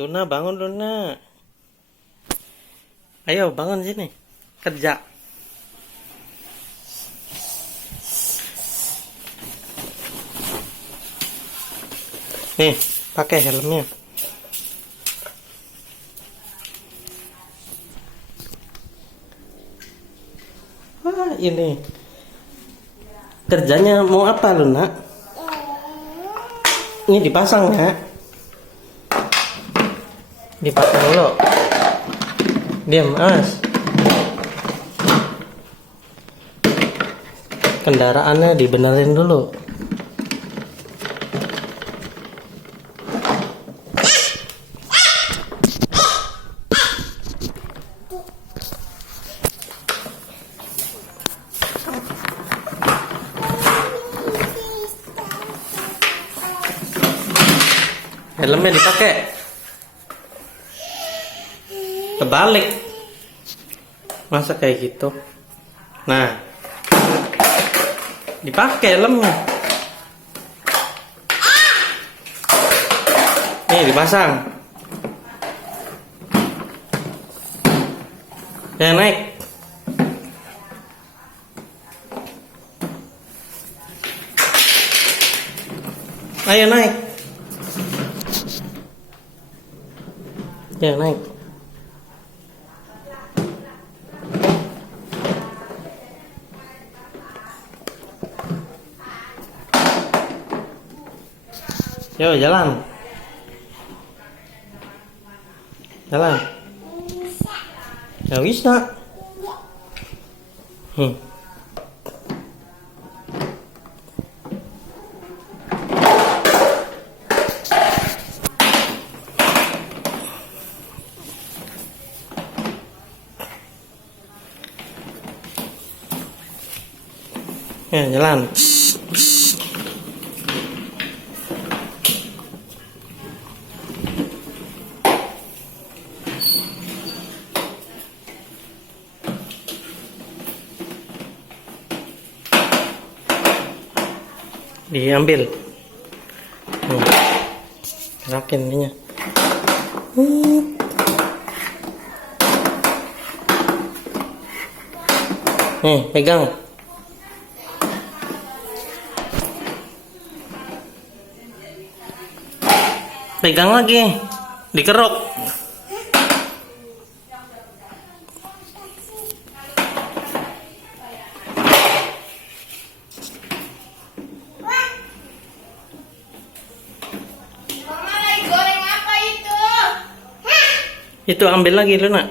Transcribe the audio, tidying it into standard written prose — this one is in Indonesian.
Luna, bangun Luna. Ayo bangun sini. Kerja. Nih, pakai helmnya. Wah, ini. Kerjanya mau apa Luna? Ini dipasang ya. Dipasang dulu. Diam, awas. Kendaraannya dibenerin dulu. Helmnya dipakai. Kebalik. Masa kayak gitu? Nah. Dipakai helmnya. Nih dipasang. Ya naik. Ayo naik. Ya naik. Yo jalan. Jalan. Nggak bisa. Ya jalan. Diambil. Gerakin ininya. Nih, pegang. Pegang lagi. Dikeruk. Itu ambil lagi Luna.